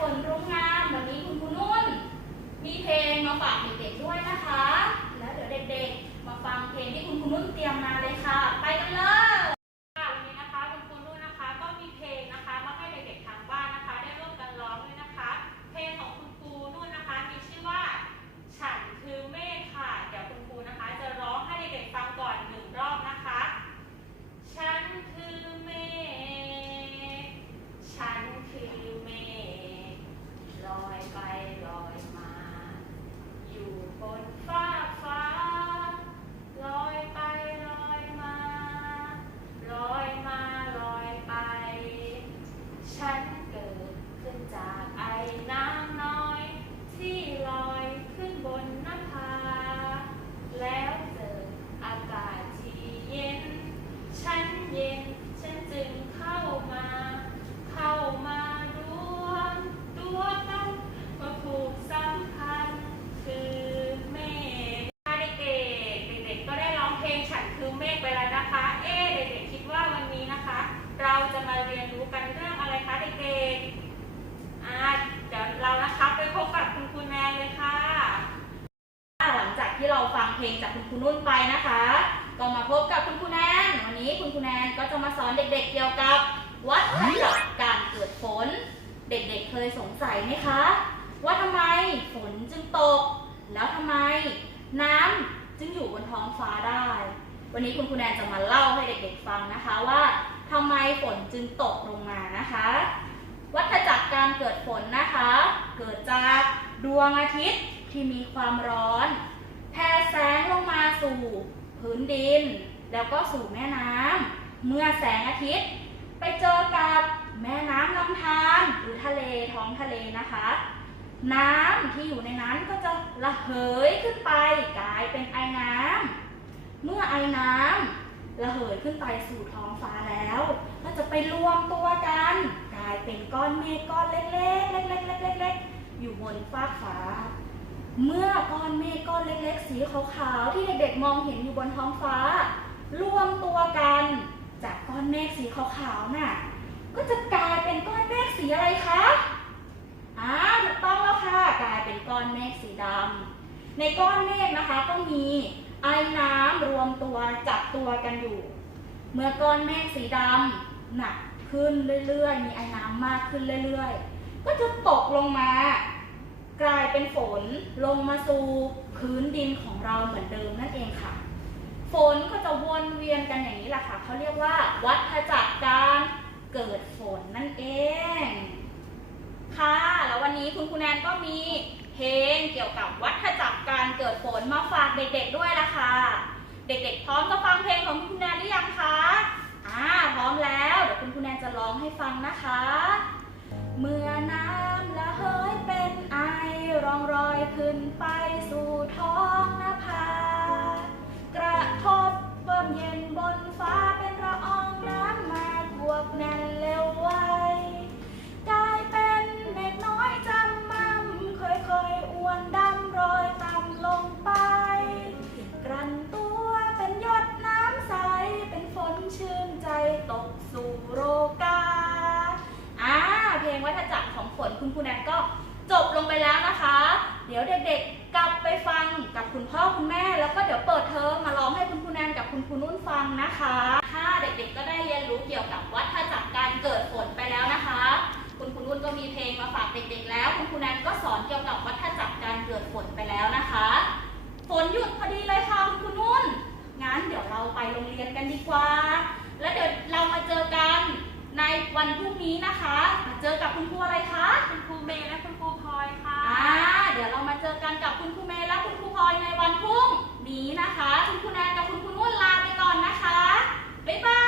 con ropa. เพลงจากคุณครูนุ่นไปนะคะ ก็มาพบกับคุณครูแนนวันนี้คุณครูแนนก็จะมาสอนเด็กๆเกี่ยวกับ วัฏจักรการเกิดฝน เด็กๆเคยสงสัยไหมคะ ว่าทำไมฝนจึงตก แล้วทำไมน้ำจึงอยู่บนท้องฟ้าได้ วันนี้คุณครูแนนจะมาเล่าให้เด็กๆฟังนะคะว่าทำไมฝนจึงตกลงมานะคะ วัฏจักรการเกิดฝนนะคะ เกิดจากดวงอาทิตย์ที่มีความร้อน แผ่แสงลงมาสู่พื้นดิน แล้วก็สู่แม่น้ำเมื่อแสงอาทิตย์ ไปเจอกับแม่น้ำลำธารหรือทะเลท้องทะเลนะคะ น้ำที่อยู่ในนั้นก็จะระเหยขึ้นไปกลายเป็นไอน้ำเมื่อไอน้ำระเหยขึ้นไปสู่ท้องฟ้าแล้วก็จะไปรวมตัวกัน กลายเป็นก้อนเมฆก้อนเล็กๆเล็กๆเล็กๆๆอยู่บนฟากฟ้า เมื่อก้อนเมฆก้อนเล็กๆ สีขาวๆที่เด็กๆมองเห็นอยู่บนท้องฟ้า รวมตัวกันจากก้อนเมฆสีขาวๆน่ะก็จะกลายเป็นก้อนเมฆสีอะไรคะอ่าถูกต้องแล้วค่ะ กลายเป็นก้อนเมฆสีดำในก้อนเมฆนะคะก็มีไอ้น้ำรวมตัวจับตัวกันอยู่ เมื่อก้อนเมฆสีดำหนักขึ้นเรื่อยๆ มีไอ้น้ำมากขึ้นเรื่อยๆ ก็จะตกลงมา กลายเป็นฝนลงมาสู่พื้นดินของเราเหมือนเดิมนั่นเองค่ะ ฝนก็จะวนเวียนกันอย่างนี้แหละค่ะเขาเรียกว่า วัฏจักรการเกิดฝนนั่นเอง ค่ะ แล้ววันนี้คุณครูแนนก็มีเพลงเกี่ยวกับวัฏจักรการเกิดฝนมาฝากเด็กๆด้วยละค่ะ เด็กๆ พร้อมจะฟังเพลงของคุณครูแนนหรือยังคะอ่าพร้อมแล้ว เดี๋ยวคุณครูแนนจะร้องให้ฟังนะคะ เมื่อน้ำละเหย ร่องรอยขึ้นไปสู่ท้องนภากระทบเบิ่มเย็นบนฟ้าเป็นละอองน้ำมาบวกแน่นเร็วไวกลายเป็นเด็กน้อยจำมั่มค่อยๆอ้วนดำรอยต่ำลงไป กลั่นตัวเป็นหยดน้ำใส เป็นฝนชื่นใจตกสู่โรกาอ่าเพลงวัฏจักรของฝนคุณครูแนนก็ จบลงไปแล้วนะคะ เดี๋ยวเด็กๆกลับไปฟังกับคุณพ่อคุณแม่ แล้วก็เดี๋ยวเปิดเทอมมาร้องให้คุณครูแนนกับคุณครูนุ่นฟังนะคะถ้าเด็กๆก็ได้เรียนรู้เกี่ยวกับวัฏจักรการเกิดฝนไปแล้วนะคะ คุณครูนุ่นก็มีเพลงมาฝากเด็กๆแล้ว คุณครูแนนก็สอนเกี่ยวกับวัฏจักรการเกิดฝนไปแล้วนะคะ ฝนหยุดพอดีเลยค่ะคุณครูนุ่นงั้นเดี๋ยวเราไปโรงเรียนกันดีกว่า แล้วเดี๋ยวเรามาเจอกันในวันพรุ่งนี้นะคะ เจอกับคุณครูอะไรคะ คุณครูเมย์และคุณ อกันกับคุณครูเมย์และคุณครูพลอยในวันพรุ่งนี้นะคะ คุณครูแนนกับคุณครูนุ่นลาไปก่อนนะคะ บ๊ายบาย